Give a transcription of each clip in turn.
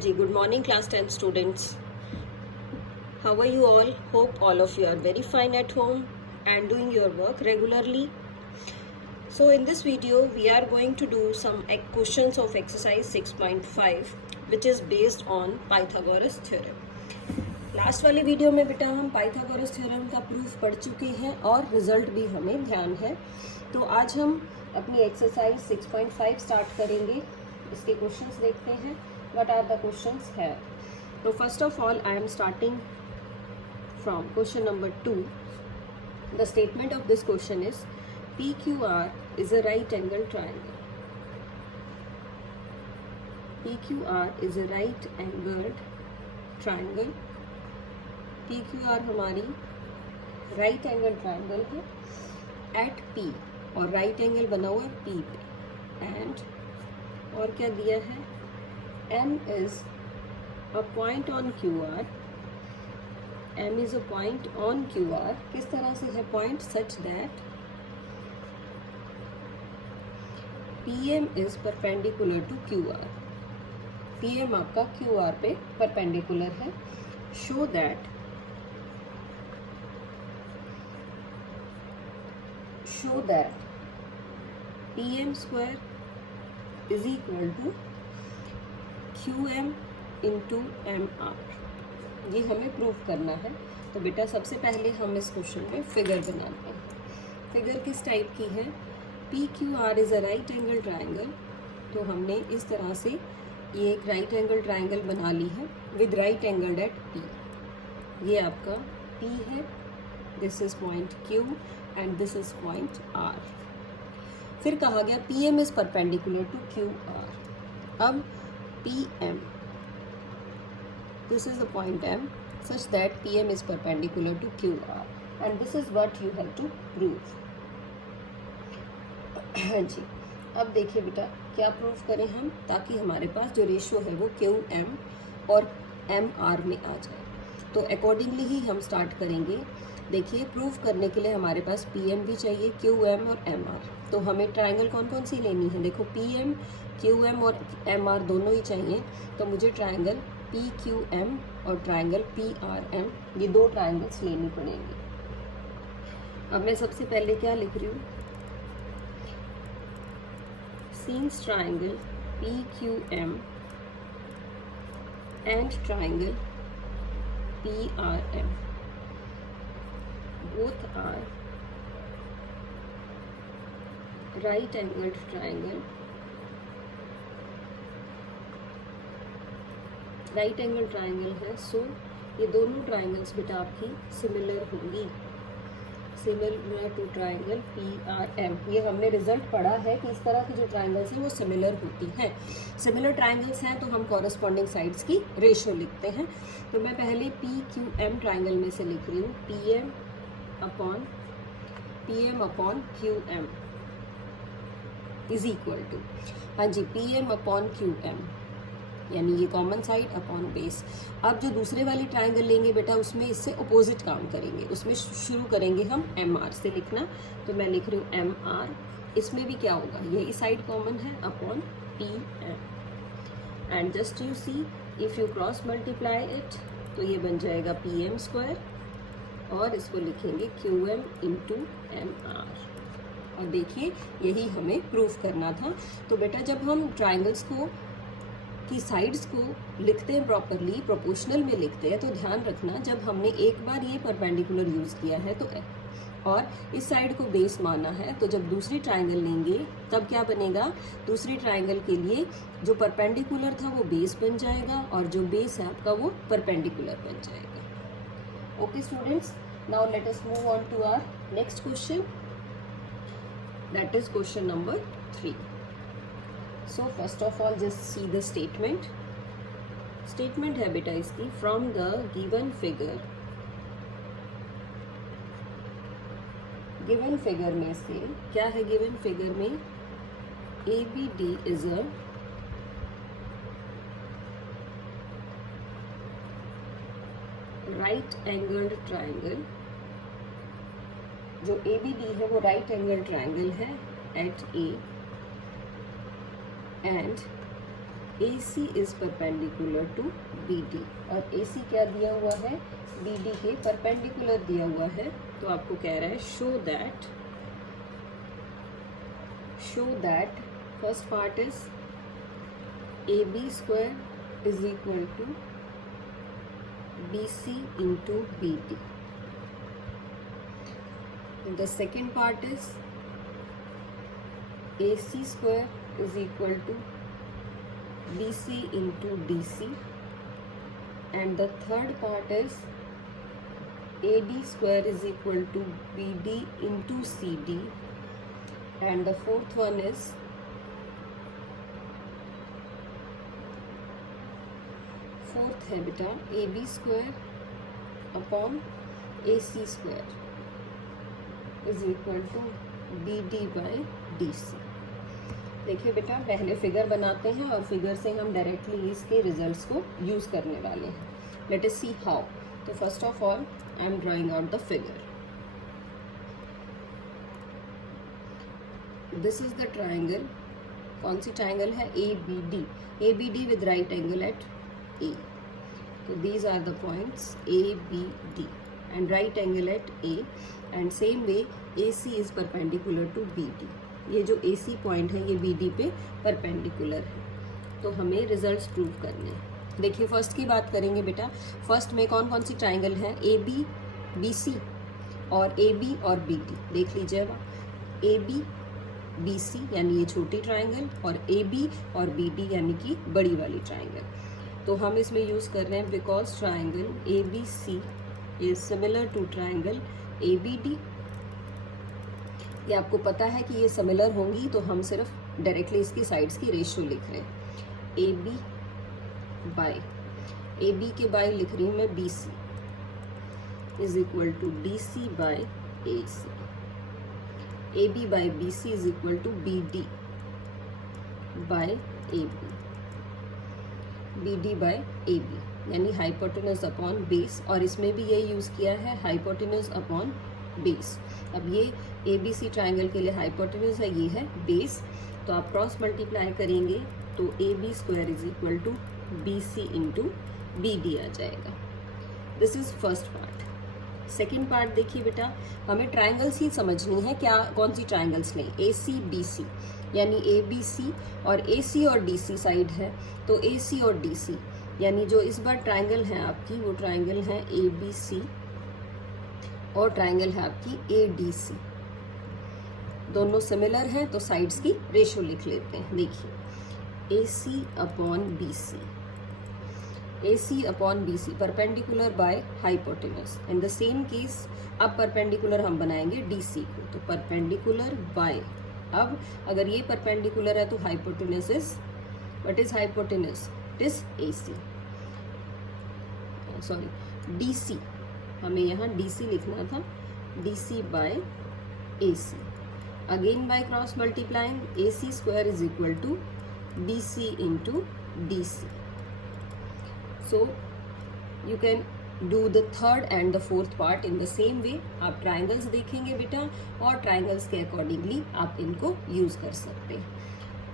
Ji, good morning class 10 students. How are you all? Hope all of you are very fine at home and doing your work regularly. So in this video we are going to do some questions of exercise 6.5 which is based on Pythagoras theorem. Last वाली video में बेटा हम Pythagoras theorem का proof पढ़ चुके हैं और result भी हमें ध्यान है. तो आज हम अपनी एक्सरसाइज 6.5 स्टार्ट करेंगे. इसके क्वेश्चंस देखते हैं. What are the questions here? So first of all, I am starting from question number 2. The statement of this question is PQR is a right angle triangle. PQR is a right angled triangle. PQR हमारी right angle triangle है at P और right angle बना हुआ है P पे. And और क्या दिया है? M is a point on QR. M is a point on QR. किस तरह से है point? Such that PM is perpendicular to QR. PM आपका QR पे perpendicular है. Show that PM square is equal to QM into MR. ये हमें prove करना है. तो बेटा सबसे पहले हम इस क्वेश्चन में फिगर बनाते हैं. फिगर किस टाइप की है? PQR is a right angle triangle. तो हमने इस तरह से ये एक राइट एंगल ट्राइंगल बना ली है with right angle at P. ये आपका P है. This is point Q and this is point R. फिर कहा गया PM is perpendicular to QR. अब PM, this is the point M, such that PM is perpendicular to QR, and this is what you have to prove. हाँ जी. अब देखिए बेटा क्या prove करें हम, ताकि हमारे पास जो रेशियो है वो QM और MR में आ जाए. तो अकॉर्डिंगली ही हम स्टार्ट करेंगे. देखिए प्रूव करने के लिए हमारे पास PM भी चाहिए, QM और MR. तो हमें ट्रायंगल कौन कौन सी लेनी है? देखो PM, QM और MR दोनों ही चाहिए. तो मुझे ट्रायंगल PQM और ट्रायंगल PRM, ये दो ट्रायंगल्स लेनी पड़ेंगी. अब मैं सबसे पहले क्या लिख रही हूँ? Since triangle PQM and triangle PRM both are right angled triangle. Right angle triangle है. सो ये दोनों ट्राइंगल्स बेटा आपकी सिमिलर होंगी. Similar to triangle PRM. ये हमने रिजल्ट पढ़ा है कि इस तरह की जो ट्राइंगल्स हैं वो सिमिलर होती हैं. सिमिलर ट्राइंगल्स हैं तो हम कॉरस्पॉन्डिंग साइड्स की रेशियो लिखते हैं. तो मैं पहले PQM ट्राइंगल में से लिख रही हूँ PM upon QM is equal to, हाँ जी, PM अपॉन QM, यानी ये कॉमन साइड अपॉन बेस. अब जो दूसरे वाली ट्राइंगल लेंगे बेटा उसमें इससे अपोजिट काम करेंगे. उसमें शुरू करेंगे हम MR से लिखना. तो मैं लिख रही हूँ MR. इसमें भी क्या होगा? यही साइड कॉमन है upon PM. And just you see if you cross multiply it तो ये बन जाएगा PM स्क्वायर और इसको लिखेंगे QM इंटू MR. और देखिए यही हमें प्रूफ करना था. तो बेटा जब हम ट्राइंगल्स को की साइड्स को लिखते हैं प्रॉपरली, प्रोपोर्शनल में लिखते हैं, तो ध्यान रखना जब हमने एक बार ये परपेंडिकुलर यूज़ किया है तो और इस साइड को बेस माना है, तो जब दूसरी ट्राइंगल लेंगे तब क्या बनेगा? दूसरी ट्राइंगल के लिए जो परपेंडिकुलर था वो बेस बन जाएगा और जो बेस है आपका वो परपेंडिकुलर बन जाएगा. Okay students, now let us move on to our next question. That is question number 3. So first of all just see the statement. Statement है बेटा इसकी, from the given figure. Given figure में से क्या है? given figure में ABD is a right angled triangle. जो ABD है वो right angled triangle है at A and AC is perpendicular to BD, और AC क्या दिया हुआ है, BD के परपेंडिकुलर दिया हुआ है। तो आपको कह रहा है show that first part is AB square is equal to BC into BD। The second part is AC square is equal to BC into DC, and the third part is AD square is equal to BD into CD, and the fourth one is fourth है बेटा AB square upon AC square is equal to BD by DC। देखिए बेटा, पहले figure बनाते हैं और figure से हम डायरेक्टली इसके रिजल्ट्स को यूज़ करने वाले हैं। Let us see how. तो first of all I am drawing out the figure. This is the triangle. कौन सी ट्राइंगल है, ABD with right angle at A। तो these are the points ABD and right angle at A, and same way AC is perpendicular to BD। ये जो AC point है ये BD पे perpendicular है। तो हमें रिजल्ट्स प्रूव करने हैं। देखिए फर्स्ट की बात करेंगे बेटा। फर्स्ट में कौन कौन सी ट्राइंगल है, AB BC और AB और BD। देख लीजिएगा, AB BC यानी ये छोटी ट्राइंगल, और AB और BD यानी कि बड़ी वाली ट्राइंगल। तो हम इसमें यूज़ कर रहे हैं because triangle ABC is similar to triangle ABD। ये आपको पता है कि ये सिमिलर होंगी, तो हम सिर्फ डायरेक्टली इसकी साइड्स की रेशियो लिख रहे हैं। AB के बाय लिख रही हूँ मैं BC is equal to DC by AC। AB by BC is equal to BD by AB। BD by AB यानी हाइपोटेनस अपॉन बेस, और इसमें भी ये यूज़ किया है हाइपोटेनस अपॉन बेस। अब ये ABC ट्राइंगल के लिए हाइपोटेनस है, ये है बेस। तो आप क्रॉस मल्टीप्लाई करेंगे तो AB square is equal to BC into BD आ जाएगा। This is first part. Second part देखिए बेटा, हमें ट्राइंगल्स ही समझनी है। क्या कौन सी ट्राइंगल्स लें, AC BC यानी ABC, और AC और DC साइड है। तो AC और DC यानी जो इस बार ट्राइंगल है आपकी, वो ट्राइंगल है ABC और ट्राइंगल है आपकी ADC। दोनों सिमिलर हैं तो साइड्स की रेशियो लिख लेते हैं। देखिए AC upon BC perpendicular by hypotenuse. In the same case अब परपेंडिकुलर हम बनाएंगे DC को, तो परपेंडिकुलर बाय। अब अगर ये परपेंडिकुलर है तो hypotenuse is, what is hypotenuse, it is AC, sorry DC। हमें यहाँ DC लिखना था, DC by AC। Again by cross multiplying, AC square is equal to BC into DC। So you can do the third and the fourth part in the same way. आप triangles देखेंगे बेटा, और triangles के accordingly आप इनको use कर सकते हैं।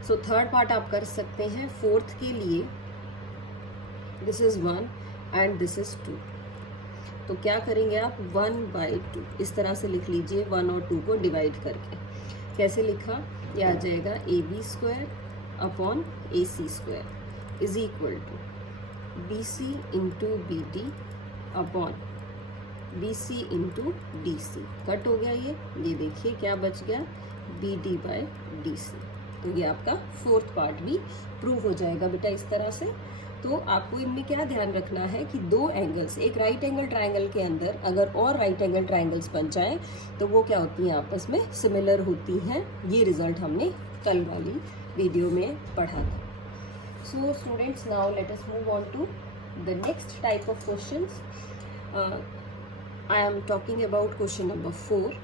सो थर्ड पार्ट आप कर सकते हैं। फोर्थ के लिए this is 1 and this is 2। तो क्या करेंगे आप, 1/2 इस तरह से लिख लीजिए, 1 और 2 को डिवाइड करके। कैसे लिखा, ये आ जाएगा AB square upon AC square is equal to BC into BD upon BC into DC। Cut हो गया ये देखिए क्या बच गया, BD बाय DC। तो ये आपका फोर्थ पार्ट भी प्रूव हो जाएगा बेटा इस तरह से। तो आपको इनमें क्या ध्यान रखना है कि दो एंगल्स, एक राइट एंगल ट्राइंगल के अंदर अगर और राइट एंगल ट्राइंगल्स बन जाएं तो वो क्या होती हैं, आपस में सिमिलर होती हैं। ये रिजल्ट हमने कल वाली वीडियो में पढ़ा था। So students, now let us move on to the next type of questions. I am talking about question number 4।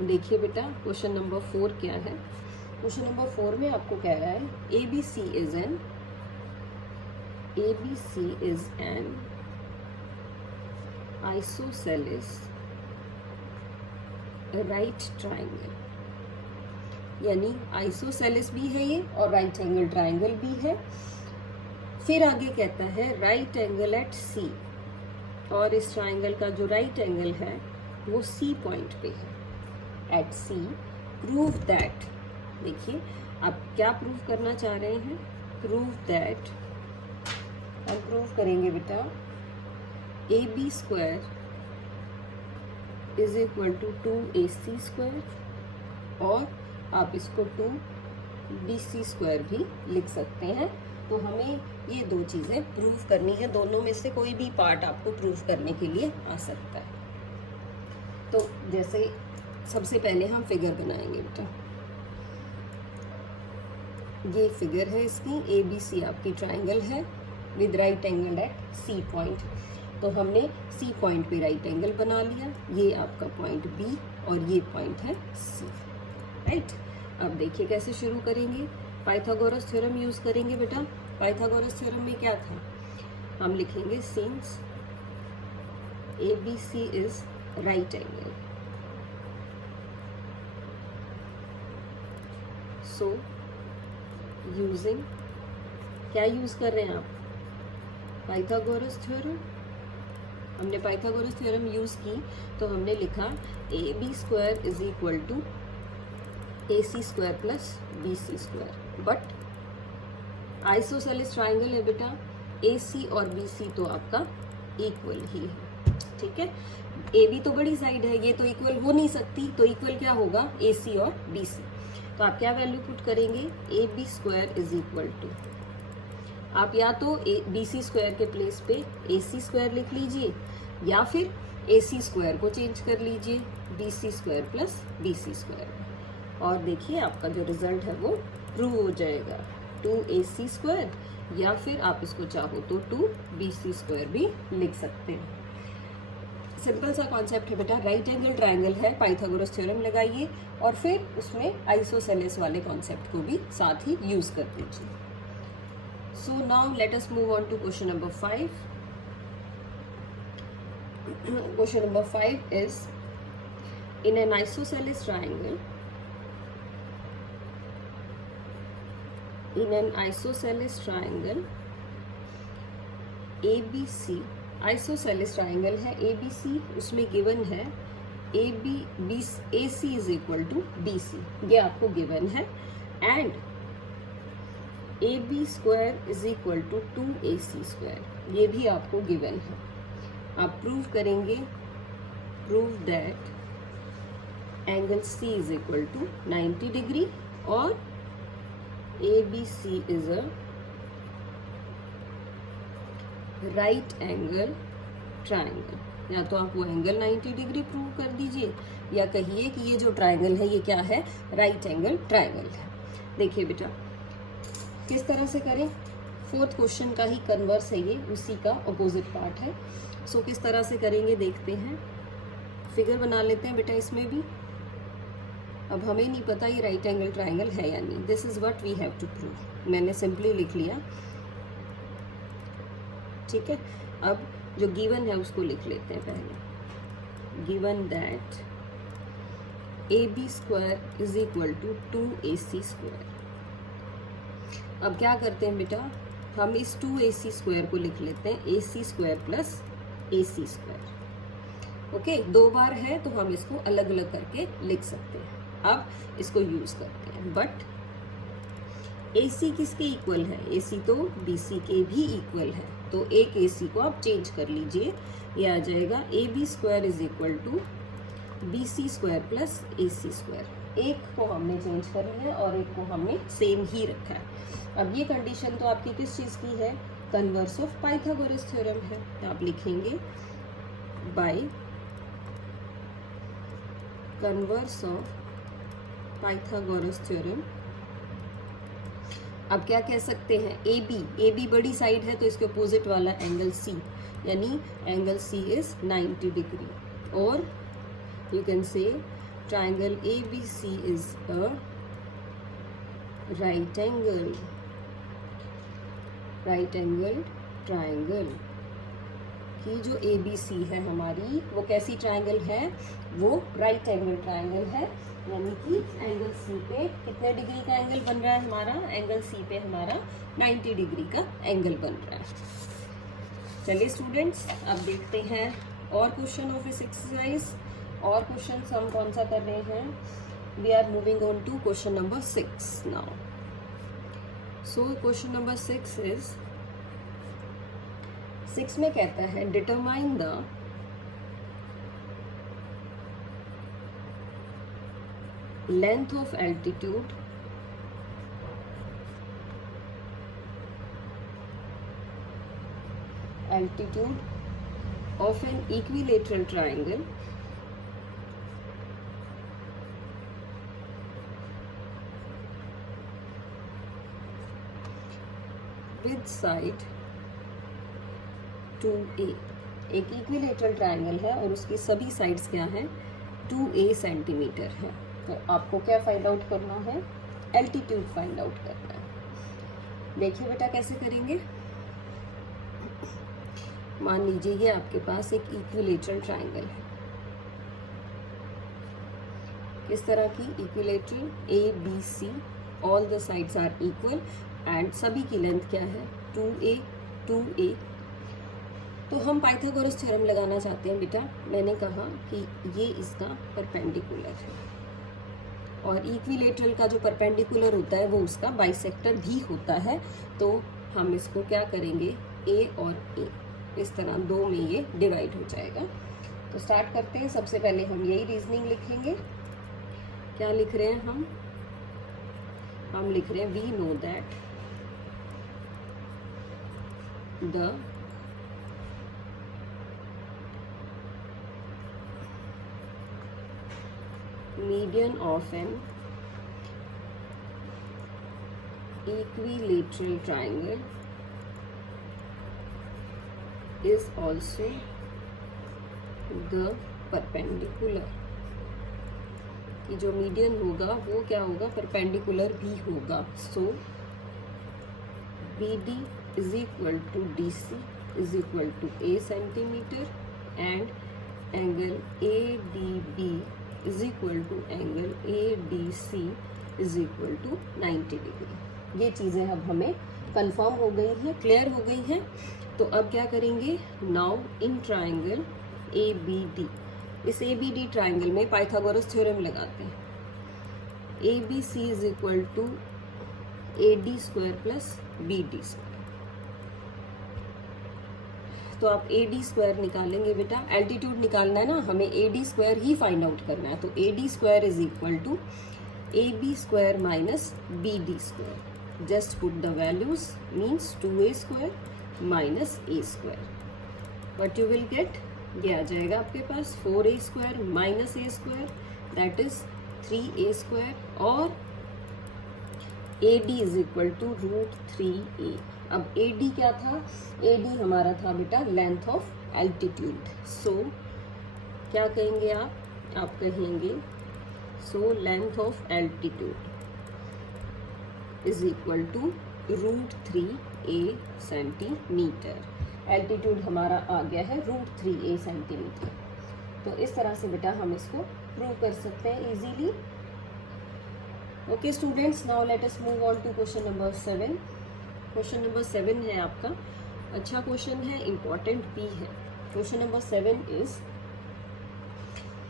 देखिए बेटा क्वेश्चन नंबर 4 क्या है। क्वेश्चन नंबर 4 में आपको कह रहा है ABC is an isosceles right triangle। यानी आइसोसेलेस भी है ये और राइट एंगल ट्राइंगल भी है। फिर आगे कहता है राइट एंगल एट सी, और इस ट्राइंगल का जो राइट एंगल है वो सी पॉइंट पे है। एट सी प्रूव दैट, देखिए आप क्या प्रूव करना चाह रहे हैं, प्रूव दैट, हम प्रूव करेंगे बेटा A B square is equal to 2ac square, और आप इसको 2bc स्क्वायर भी लिख सकते हैं। तो हमें ये दो चीज़ें प्रूव करनी है, दोनों में से कोई भी पार्ट आपको प्रूव करने के लिए आ सकता है। तो जैसे सबसे पहले हम फिगर बनाएंगे बेटा, ये फिगर है इसकी, ए बी सी आपकी ट्राइंगल है with right angle at C point. तो हमने सी पॉइंट पे राइट एंगल बना लिया, ये आपका पॉइंट बी और ये पॉइंट है सी, राइट। अब देखिए कैसे शुरू करेंगे, पाइथागोरस थ्योरम यूज करेंगे बेटा। पाइथागोरस थ्योरम में क्या था, हम लिखेंगे since A B C is right angle, so using, क्या यूज कर रहे हैं आप, पाइथागोरस थ्योरम। हमने पाइथागोरस थ्योरम यूज की तो हमने लिखा A B square is equal to A C square plus B C square. But isosceles triangle है बेटा, ए सी और बी सी तो आपका इक्वल ही है, ठीक है। ए बी तो बड़ी साइड है, ये तो इक्वल हो नहीं सकती, तो इक्वल क्या होगा, ए सी और बी सी। तो आप क्या वैल्यू पुट करेंगे, A B square is equal to, आप या तो बी सी स्क्वायर के प्लेस पे ए सी स्क्वायर लिख लीजिए, या फिर ए सी स्क्वायर को चेंज कर लीजिए B C square plus B C square, और देखिए आपका जो रिजल्ट है वो प्रूव हो जाएगा 2ac स्क्वायर, या फिर आप इसको चाहो तो 2bc स्क्वायर भी लिख सकते हैं। सिंपल सा कॉन्सेप्ट है बेटा, राइट एंगल ट्राइंगल है, पाइथागोरस थ्योरम लगाइए और फिर उसमें आइसोसेलेस वाले कॉन्सेप्ट को भी साथ ही यूज कर दीजिए। So now let us move on to question number 5। Question number 5 is in an isosceles triangle, in an isosceles triangle ABC, isosceles triangle है ABC, उसमें गिवन है AC is equal to BC, ये आपको given है, and AB square is equal to 2AC square, ये भी आपको given है। आप प्रूव करेंगे, prove that angle C is equal to 90 degree और ABC is a right angle triangle। या तो आप वो एंगल 90 डिग्री प्रूव कर दीजिए, या कहिए कि ये जो ट्राइंगल है ये क्या है, राइट एंगल ट्राइंगल है। देखिए बेटा किस तरह से करें, फोर्थ क्वेश्चन का ही कन्वर्स है ये, उसी का अपोजिट पार्ट है। सो किस तरह से करेंगे देखते हैं, फिगर बना लेते हैं बेटा इसमें भी। अब हमें नहीं पता ये राइट एंगल ट्राइंगल है या नहीं, this is what we have to prove, मैंने सिंपली लिख लिया, ठीक है। अब जो गिवन है उसको लिख लेते हैं पहले, given that A B square is equal to 2ac square. अब क्या करते हैं बेटा, हम इस 2ac स्क्वायर को लिख लेते हैं ac square plus ac square. Okay, दो बार है तो हम इसको अलग अलग करके लिख सकते हैं। अब इसको यूज करते हैं, बट AC किसके इक्वल है, AC तो BC के भी इक्वल है, तो एक AC को आप चेंज कर लीजिए, ये आ जाएगा AB square is equal to BC square plus AC square. एक को हमने चेंज कर लिया और एक को हमने सेम ही रखा है। अब ये कंडीशन तो आपकी किस चीज़ की है, कन्वर्स ऑफ पाइथागोरस थ्योरम है, तो आप लिखेंगे by converse of Pythagoras theorem. अब क्या कह सकते हैं, AB बड़ी साइड है तो इसके अपोजिट वाला एंगल C, यानी एंगल C इज 90 डिग्री, और यू कैन से triangle ABC is a right angle triangle. कि जो ABC है हमारी वो कैसी ट्राइंगल है, वो राइट एंगल ट्राइंगल है, यानी कि एंगल सी पे कितने डिग्री का एंगल बन रहा है हमारा, एंगल सी पे हमारा 90 डिग्री का एंगल बन रहा है। चलिए स्टूडेंट्स, अब देखते हैं और क्वेश्चन ऑफ दिस एक्सरसाइज। और क्वेश्चन हम कौन सा कर रहे हैं, we are moving on to question number 6 now. So question number 6 is, 6 में कहता है determine the length of altitude of an equilateral triangle with side 2a। एक इक्विलेटरल ट्राइंगल है और उसकी सभी साइड्स क्या है, 2a सेंटीमीटर है। तो आपको क्या फाइंड आउट करना है, एल्टीट्यूड फाइंड आउट करना है। देखिए बेटा कैसे करेंगे। मान लीजिए ये आपके पास एक इक्विलेटरल ट्राइंगल है, किस तरह की equilateral, A B C, all the sides are equal and सभी की लेंथ क्या है, 2a। तो हम पाइथागोरस थ्योरम लगाना चाहते हैं बेटा। मैंने कहा कि ये इसका परपेंडिकुलर है और इक्विलेटरल का जो परपेंडिकुलर होता है वो उसका बाइसेक्टर भी होता है। तो हम इसको क्या करेंगे, ए और ए, इस तरह दो में ये डिवाइड हो जाएगा। तो स्टार्ट करते हैं। सबसे पहले हम यही रीजनिंग लिखेंगे। क्या लिख रहे हैं हम लिख रहे हैं, we know that the median of an equilateral triangle is also the perpendicular। कि जो मीडियन होगा वो क्या होगा, परपेंडिकुलर भी होगा। सो BD is equal to DC is equal to A centimetre and angle ADB is equal to angle ADC is equal to 90 degree. ये चीज़ें अब हमें कंफर्म हो गई हैं, क्लियर हो गई हैं। तो अब क्या करेंगे, नाउ इन ट्राइंगल ABD, इस ABD ट्राइंगल में पाइथागोरस थ्योरम लगाते हैं। ABC is equal to AD square plus BD square. तो आप AD स्क्वायर निकालेंगे बेटा, एल्टीट्यूड निकालना है ना हमें, AD स्क्वायर ही फाइंड आउट करना है। तो AD square is equal to AB square minus BD square. Just put the values, means 2A square minus A square. What you will get, ये आ जाएगा आपके पास 4A square minus A square, that is 3A square. और AD is equal to √3A। अब AD क्या था, AD हमारा था बेटा लेंथ ऑफ एल्टीट्यूड। सो क्या कहेंगे आप कहेंगे so length of altitude is equal to √3A centimetre. Altitude हमारा आ गया है √3A सेंटीमीटर। तो इस तरह से बेटा हम इसको प्रूव कर सकते हैं easily. Okay students, now let us move on to question number 7। Question number 7 है आपका, अच्छा क्वेश्चन है, इम्पॉर्टेंट भी है। Question number 7 is,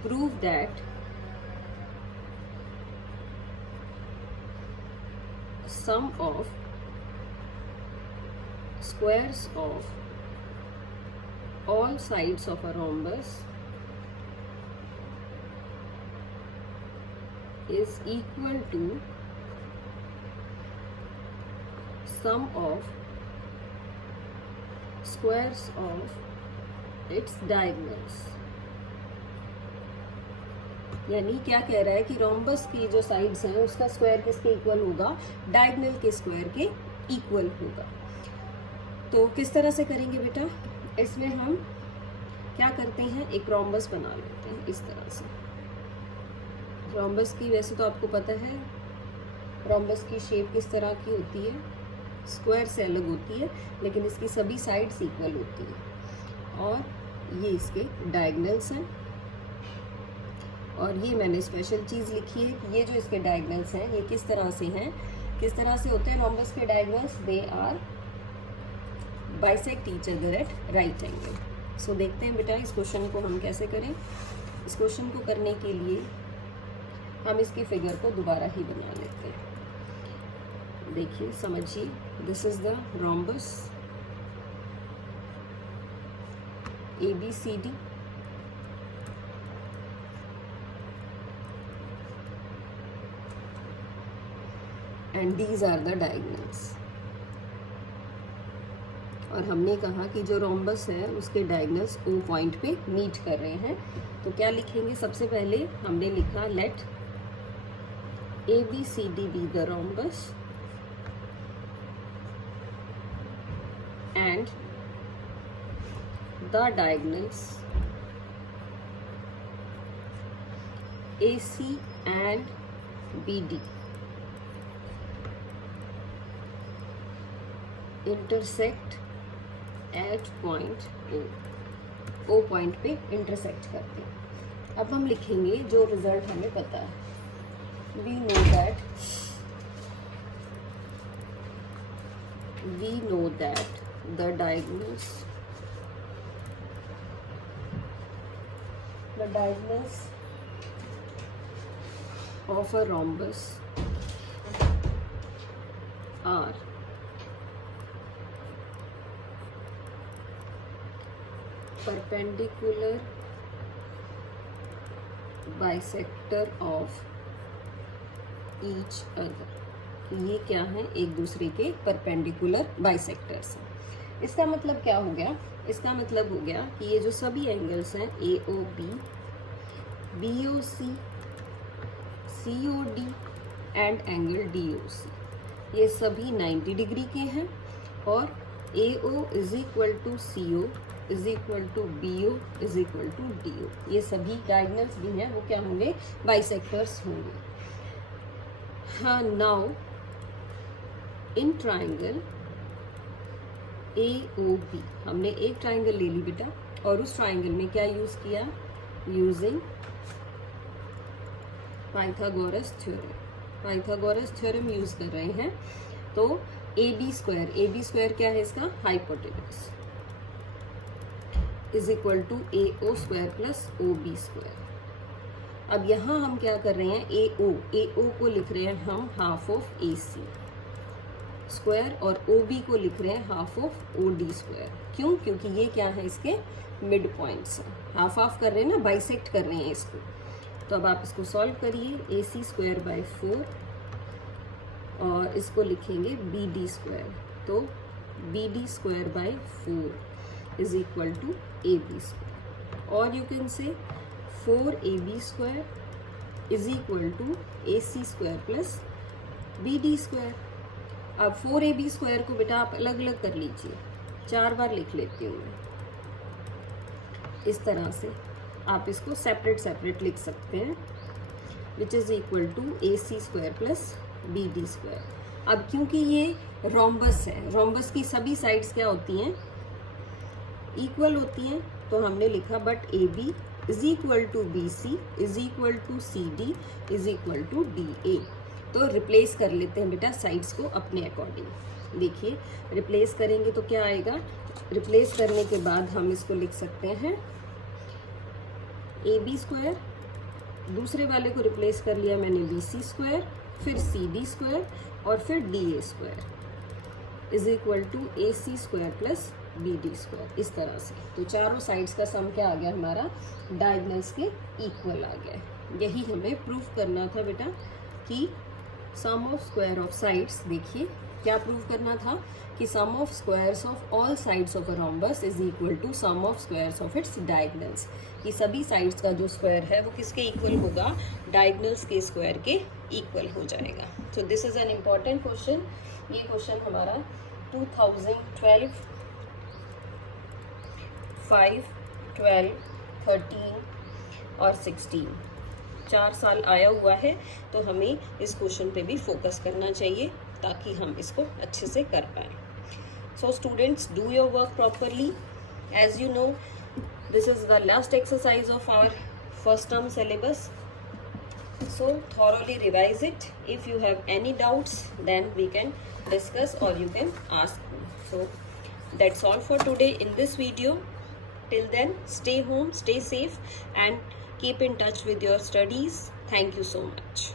prove that sum of squares of all sides of a rhombus is equal to sum of squares of its diagonals। यानी क्या कह रहा है कि रोम्बस की जो साइड्स हैं उसका स्क्वायर किसके इक्वल होगा, डायगोनल के स्क्वायर के इक्वल होगा। तो किस तरह से करेंगे बेटा, इसमें हम क्या करते हैं, एक रोम्बस बना लेते हैं इस तरह से। रोम्बस की वैसे तो आपको पता है रोम्बस की शेप किस तरह की होती है, स्क्वायर से अलग होती है, लेकिन इसकी सभी साइड्स इक्वल होती है और ये इसके डायगोनल्स हैं। और ये मैंने स्पेशल चीज़ लिखी है कि ये जो इसके डायगोनल्स हैं ये किस तरह से हैं, किस तरह से होते हैं रोम्बस के diagonals, they are bisect each other at right angle. So देखते हैं बेटा इस क्वेश्चन को हम कैसे करें। इस क्वेश्चन को करने के लिए हम इसकी फिगर को दोबारा ही बना लेते हैं। देखिए समझिए, this is the rhombus ABCD, and these are the diagonals। और हमने कहा कि जो रोम्बस है उसके डायगोनल्स O पॉइंट पे मीट कर रहे हैं, तो क्या लिखेंगे? सबसे पहले हमने लिखा late ABCD be the rhombus and the diagonals AC and BD intersect at point O point पे इंटरसेक्ट करते हैं। अब हम लिखेंगे जो रिजल्ट हमें पता है। We know that the diagonals of a rhombus are perpendicular bisector of each other। ये क्या है? एक दूसरे के परपेंडिकुलर बाइसेक्टर्स हैं। इसका मतलब क्या हो गया? इसका मतलब हो गया कि ये जो सभी एंगल्स हैं AOB, BOC, COD and angle DOC, ये सभी 90 डिग्री के हैं और AO is equal to CO is equal to BO is equal to DO, ये सभी डायगोनल्स भी हैं वो क्या होंगे? बाइसेक्टर्स होंगे। हाँ, नाउ इन ट्राइंगल AOB हमने एक ट्राइंगल ले ली बेटा, और उस ट्राइंगल में क्या यूज किया? यूजिंग पाइथागोरस थ्योरम यूज कर रहे हैं। तो AB स्क्वायर क्या है इसका? Hypotenuse is equal to AO square plus OB square. अब यहाँ हम क्या कर रहे हैं? AO को लिख रहे हैं हम हाफ ऑफ AC स्क्वायर और OB को लिख रहे हैं हाफ ऑफ OD स्क्वायर। क्यों? क्योंकि ये क्या है? इसके मिड पॉइंट्स हैं। हाफ ऑफ कर रहे हैं ना, बाइसेक्ट कर रहे हैं इसको। तो अब आप इसको सॉल्व करिए। AC स्क्वायर बाय 4 और इसको लिखेंगे BD स्क्वायर, तो BD square by 4 is equal to AB square. और you can say 4AB square is equal to AC square plus BD square. अब 4AB स्क्वायर को बेटा आप अलग अलग कर लीजिए, 4 बार लिख लेती हूँ मैं। इस तरह से आप इसको सेपरेट लिख सकते हैं, which is equal to AC square plus BD square. अब क्योंकि ये रोम्बस है, रोम्बस की सभी साइड्स क्या होती हैं? इक्वल होती हैं, तो हमने लिखा but AB is equal to BC is equal to CD is equal to DA। तो रिप्लेस कर लेते हैं बेटा साइड्स को अपने अकॉर्डिंग। देखिए रिप्लेस करेंगे तो क्या आएगा? रिप्लेस करने के बाद हम इसको लिख सकते हैं AB स्क्वायर, दूसरे वाले को रिप्लेस कर लिया मैंने BC स्क्वायर, फिर CD स्क्वायर और फिर DA square is equal to AC square plus BD square. इस तरह से तो चारों साइड्स का सम क्या आ गया हमारा? डायगोनल्स के इक्वल आ गया। यही हमें प्रूफ करना था बेटा कि sum of square of sides. देखिए क्या प्रूफ करना था कि sum of squares of all sides of a rhombus is equal to sum of squares of its diagonals. कि सभी साइड्स का जो स्क्वायर है वो किसके इक्वल होगा? डायगोनल्स के स्क्वायर के इक्वल हो जाएगा। So this is an important question. ये क्वेश्चन हमारा 2012, 5, 12, 13 और 16 4 साल आया हुआ है, तो हमें इस क्वेश्चन पे भी फोकस करना चाहिए ताकि हम इसको अच्छे से कर पाएँ। So students, do your work properly. As you know, this is the last exercise of our first term syllabus। So thoroughly revise it. If you have any doubts, then we can discuss or you can ask me. So that's all for today in this video. Till then, stay home, stay safe, and keep in touch with your studies. Thank you so much.